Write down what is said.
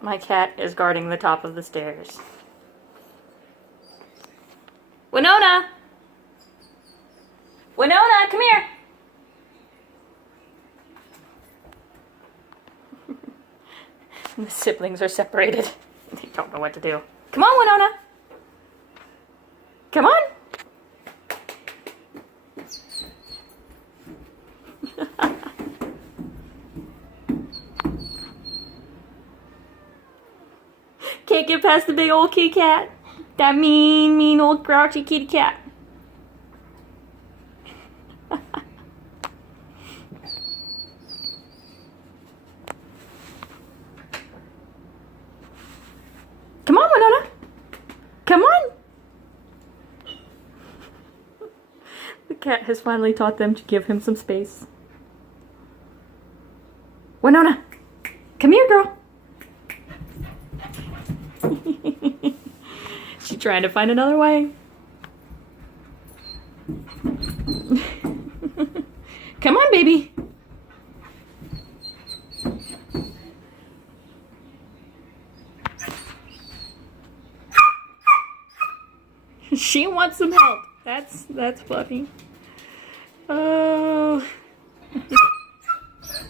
My cat is guarding the top of the stairs. Winnona! Winnona, come here! The siblings are separated. They don't know what to do. Come on, Winnona! Come on! Can't get past the big old kitty cat. That mean old grouchy kitty cat. Come on, Winnona. Come on. The cat has finally taught them to give him some space. Winnona, come here, girl. She's trying to find another way. Come on, baby. She wants some help. That's funny. Oh.